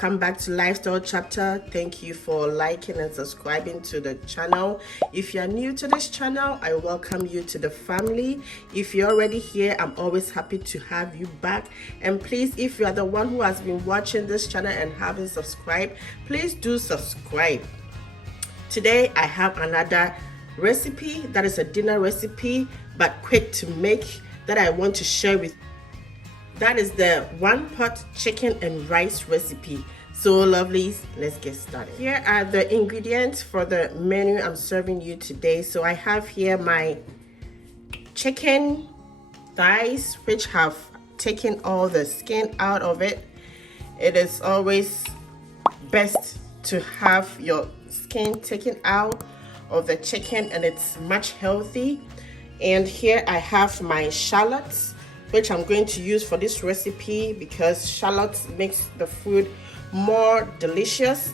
welcome back to Lifestyle Chapter. Thank you for liking and subscribing to the channel. If you are new to this channel, I welcome you to the family. If you're already here, I'm always happy to have you back. And please, if you are the one who has been watching this channel and haven't subscribed, please do subscribe. Today I have another recipe that is a dinner recipe but quick to make that I want to share with you. That is the one pot chicken and rice recipe. So lovelies, let's get started. Here are the ingredients for the menu I'm serving you today. So I have here my chicken thighs, which have taken all the skin out of it. It is always best to have your skin taken out of the chicken, and it's much healthy. And here I have my shallots, which I'm going to use for this recipe because shallots makes the food more delicious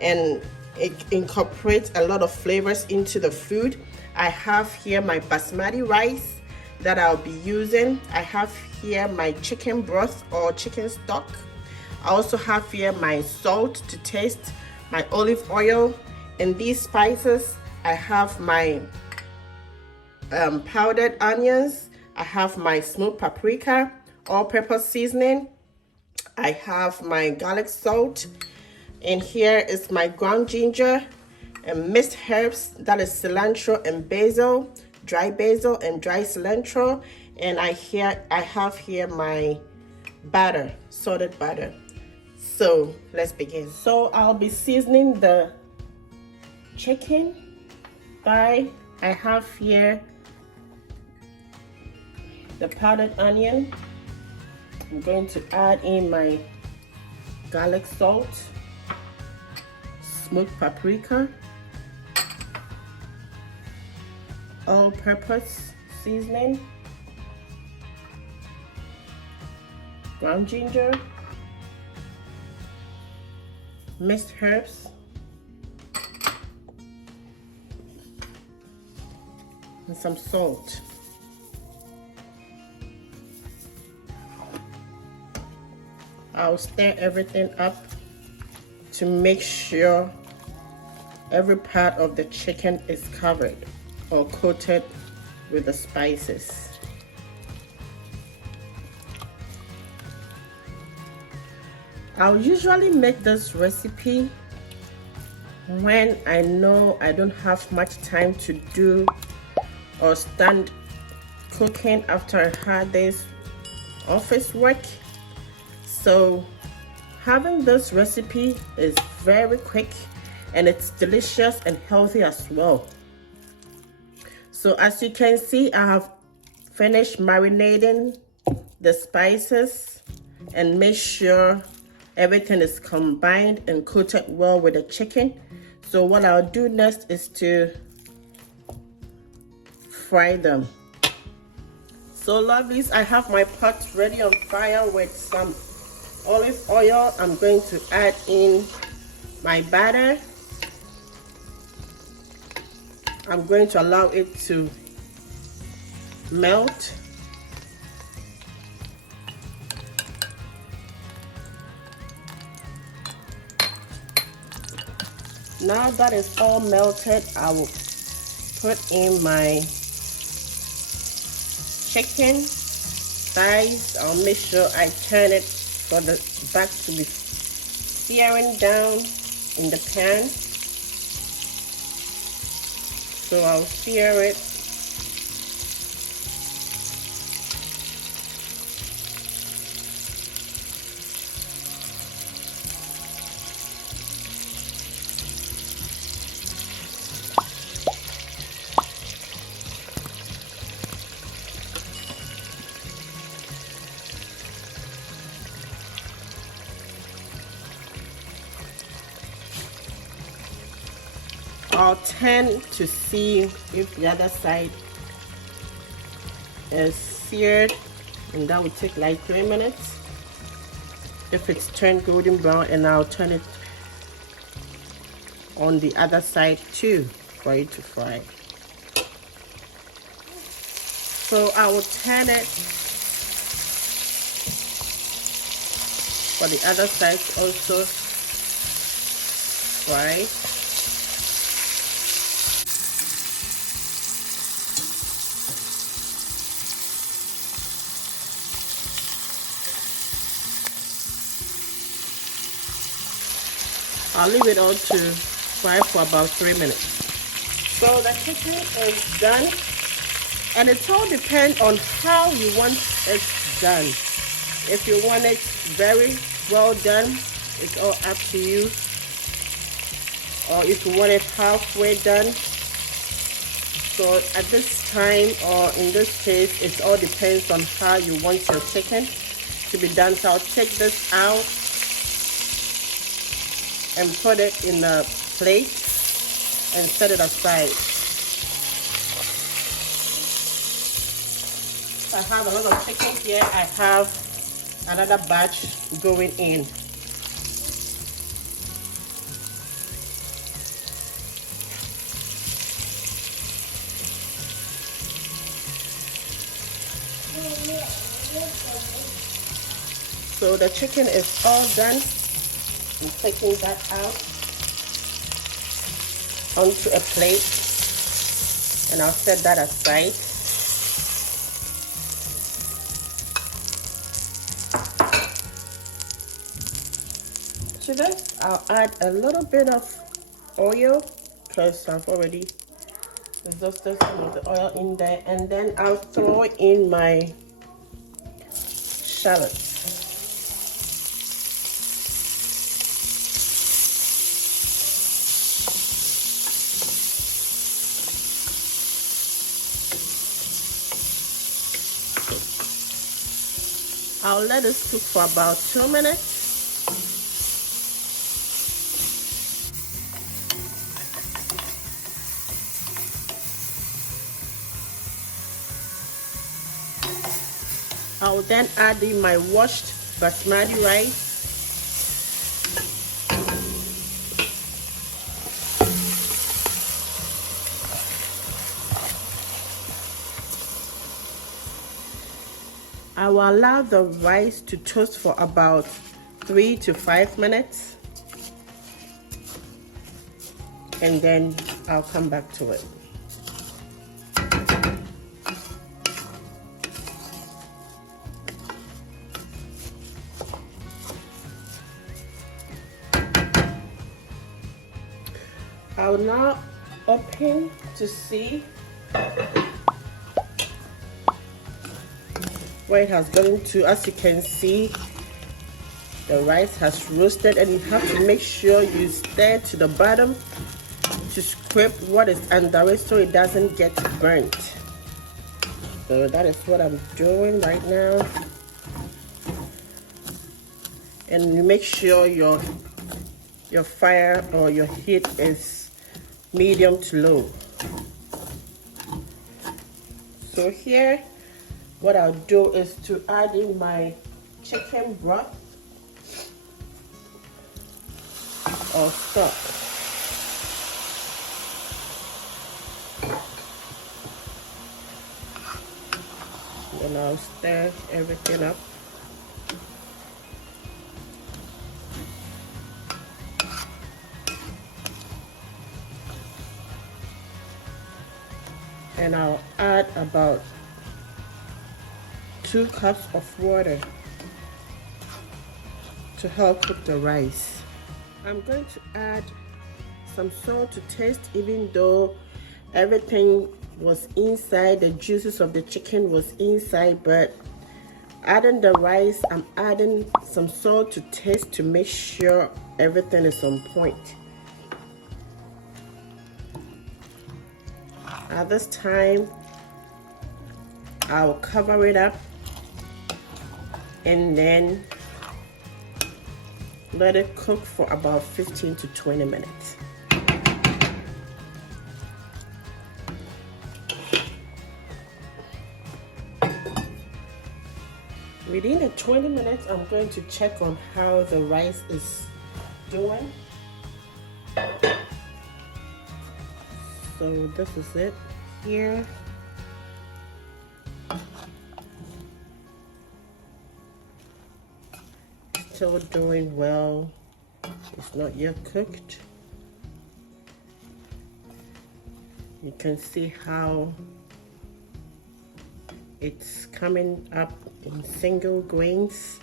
and it incorporates a lot of flavors into the food. I have here my basmati rice that I'll be using. I have here my chicken broth or chicken stock. I also have here my salt to taste, my olive oil, and these spices. I have my powdered onions. I have my smoked paprika, all-purpose seasoning. I have my garlic salt, and here is my ground ginger and mixed herbs. That is cilantro and basil, dry basil and dry cilantro. And I have here my butter, salted butter. So let's begin. So I'll be seasoning the chicken thigh. I have here the powdered onion. I'm going to add in my garlic salt, smoked paprika, all-purpose seasoning, ground ginger, mixed herbs, and some salt. I'll stir everything up to make sure every part of the chicken is covered or coated with the spices. I'll usually make this recipe when I know I don't have much time to do or stand cooking after a hard day's office work. So having this recipe is very quick and it's delicious and healthy as well. So as you can see, I have finished marinating the spices and make sure everything is combined and coated well with the chicken. So what I'll do next is to fry them. So lovelies, I have my pot ready on fire with some olive oil. I'm going to add in my batter. I'm going to allow it to melt. Now that it's all melted, I will put in my chicken thighs. I'll make sure I turn it for the back to be searing down in the pan. So I'll sear it. I'll turn to see if the other side is seared, and that will take like 3 minutes. If it's turned golden brown, and I'll turn it on the other side too for it to fry. So I will turn it for the other side to also fry. I'll leave it on to fry for about 3 minutes. So the chicken is done, and it all depends on how you want it done. If you want it very well done, it's all up to you. Or if you want it halfway done. So at this time, or in this case, it all depends on how you want your chicken to be done. So I'll take this out and put it in a plate and set it aside. I have a lot of chicken here. I have another batch going in. So the chicken is all done. I'm taking that out onto a plate, and I'll set that aside. To this, I'll add a little bit of oil because I've already exhausted some of the oil in there, and then I'll throw in my shallots. I'll let this cook for about 2 minutes. I'll then add in my washed basmati rice. I will allow the rice to toast for about 3 to 5 minutes, and then I'll come back to it. I will now open to see where it has gone to. As you can see, the rice has roasted, and you have to make sure you stir to the bottom to scrape what is under it so it doesn't get burnt. So that is what I'm doing right now. And you make sure your fire or your heat is medium to low. So here, what I'll do is to add in my chicken broth or stock. Then I'll stir everything up. And I'll add about 2 cups of water to help cook the rice. I'm going to add some salt to taste, even though everything was inside, the juices of the chicken was inside, but adding the rice, I'm adding some salt to taste to make sure everything is on point. At this time, I'll cover it up and then let it cook for about 15 to 20 minutes. Within the 20 minutes, I'm going to check on how the rice is doing. So this is it here. still doing well. It's not yet cooked. You can see how it's coming up in single grains,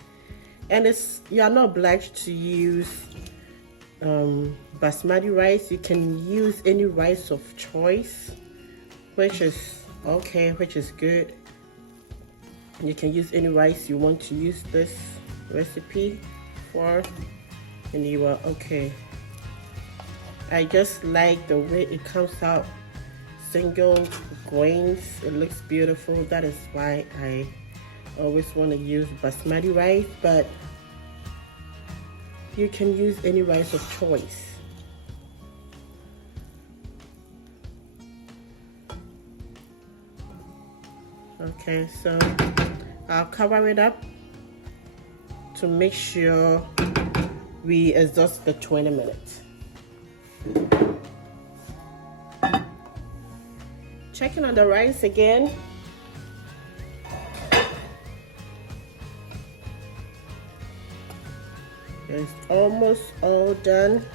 and you are not obliged to use basmati rice. You can use any rice of choice, which is okay, which is good. You can use any rice you want to use this recipe for, and you are okay. I just like the way it comes out single grains. It looks beautiful. That is why I always want to use basmati rice, but you can use any rice of choice. Okay, so I'll cover it up to make sure we exhaust the 20 minutes. Checking on the rice again. It's almost all done.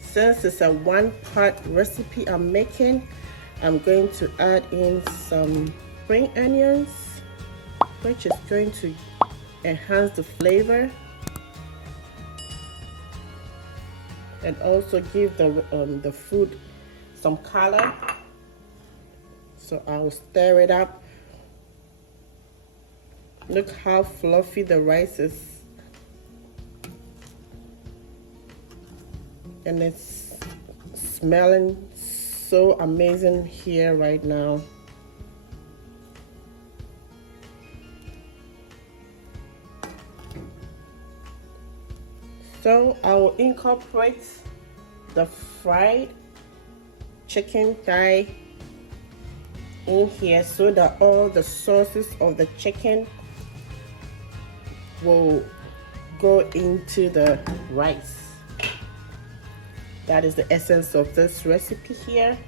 Since it's a one-pot recipe I'm making, I'm going to add in some spring onions, which is going to enhance the flavor and also give the food some color. So I'll stir it up. Look how fluffy the rice is, and it's smelling so amazing here right now. So I will incorporate the fried chicken thigh in here so that all the sauces of the chicken will go into the rice. That is the essence of this recipe here.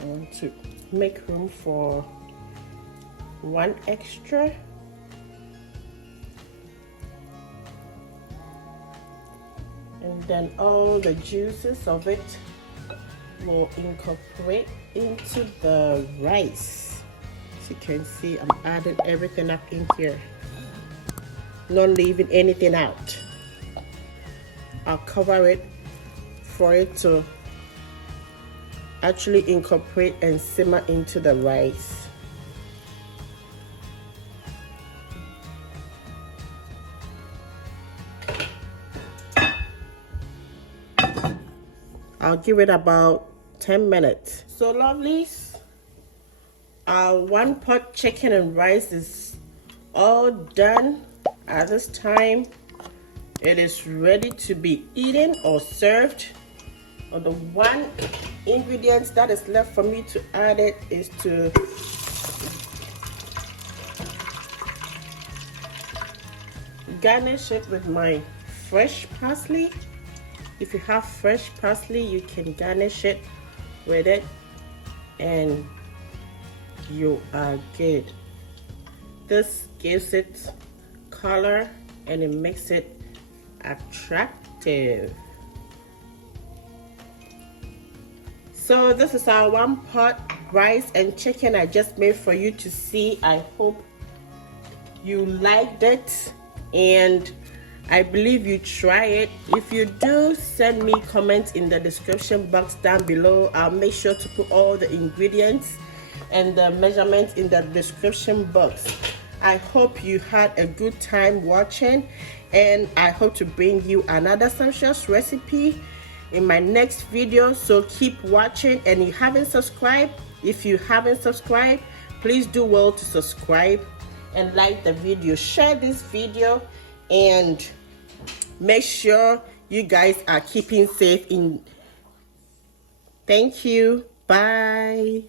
I want to make room for one extra. And then all the juices of it will incorporate into the rice. As you can see, I'm adding everything up in here, not leaving anything out. I'll cover it for it to actually incorporate and simmer into the rice. I'll give it about 10 minutes. So lovelies, our one pot chicken and rice is all done. At this time, it is ready to be eaten or served. The one ingredient that is left for me to add it is to garnish it with my fresh parsley. If you have fresh parsley, you can garnish it with it and you are good. This gives it color and it makes it attractive. So this is our one pot rice and chicken I just made for you to see. I hope you liked it and I believe you try it. If you do, send me comments in the description box down below. I'll make sure to put all the ingredients and the measurements in the description box. I hope you had a good time watching, and I hope to bring you another sumptuous recipe in my next video. So keep watching, and if you haven't subscribed, please do well to subscribe and like the video, share this video, and make sure you guys are keeping safe. Thank you. Bye.